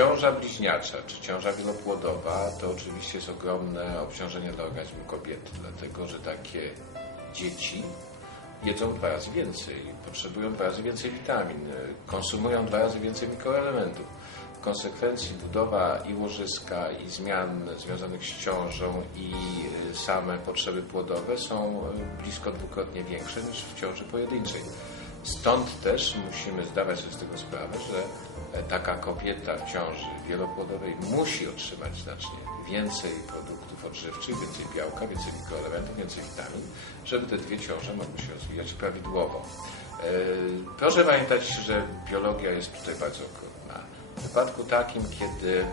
Ciąża bliźniacza czy ciąża wielopłodowa to oczywiście jest ogromne obciążenie dla organizmu kobiety, dlatego że takie dzieci jedzą dwa razy więcej, potrzebują dwa razy więcej witamin, konsumują dwa razy więcej mikroelementów. W konsekwencji budowa i łożyska, i zmian związanych z ciążą, i y, same potrzeby płodowe są y, blisko dwukrotnie większe niż w ciąży pojedynczej. Stąd też musimy zdawać sobie z tego sprawę, że e, taka kobieta w ciąży wielopłodowej musi otrzymać znacznie więcej produktów odżywczych, więcej białka, więcej mikroelementów, więcej witamin, żeby te dwie ciąże mogły się rozwijać prawidłowo. E, Proszę pamiętać, że biologia jest tutaj bardzo okrutna. W wypadku takim, kiedy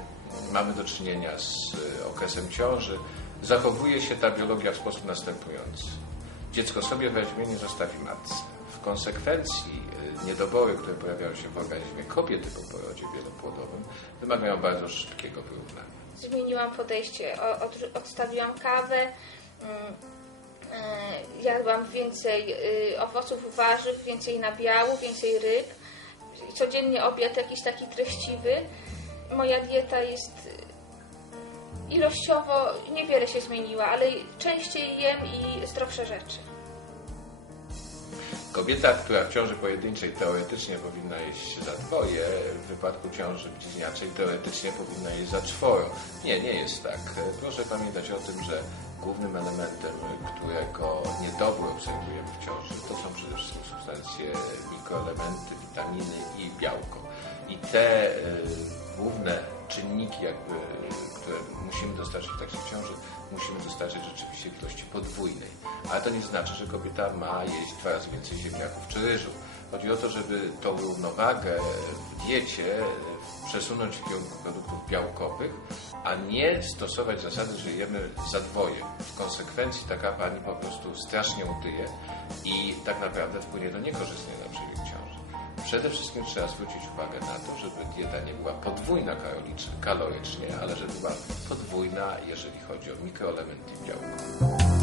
mamy do czynienia z e, okresem ciąży, zachowuje się ta biologia w sposób następujący. Dziecko sobie weźmie, nie zostawi matce. Konsekwencji y, niedobory, które pojawiają się w organizmie kobiety po porodzie wielopłodowym, wymagają bardzo szybkiego wyrównania. Zmieniłam podejście, odstawiłam kawę, mm, e, jadłam więcej y, owoców, warzyw, więcej nabiału, więcej ryb. Codziennie obiad jakiś taki treściwy. Moja dieta jest y, ilościowo niewiele się zmieniła, ale częściej jem i zdrowsze rzeczy. Kobieta, która w ciąży pojedynczej teoretycznie powinna jeść za dwoje, w wypadku ciąży bliźniaczej teoretycznie powinna jeść za czworo. Nie, nie jest tak. Proszę pamiętać o tym, że głównym elementem, którego niedobór obserwujemy w ciąży, to są przede wszystkim substancje, mikroelementy, witaminy i białko. I te y, główne czynniki, jakby, musimy dostarczyć w trakcie ciąży, musimy dostarczyć rzeczywiście ilości podwójnej. Ale to nie znaczy, że kobieta ma jeść dwa razy więcej ziemniaków czy ryżu. Chodzi o to, żeby tą równowagę w diecie przesunąć w kierunku produktów białkowych, a nie stosować zasady, że jemy za dwoje. W konsekwencji taka pani po prostu strasznie utyje i tak naprawdę wpłynie to niekorzystnie na. Przede wszystkim trzeba zwrócić uwagę na to, żeby dieta nie była podwójna kalorycznie, ale żeby była podwójna, jeżeli chodzi o mikroelementy i białko.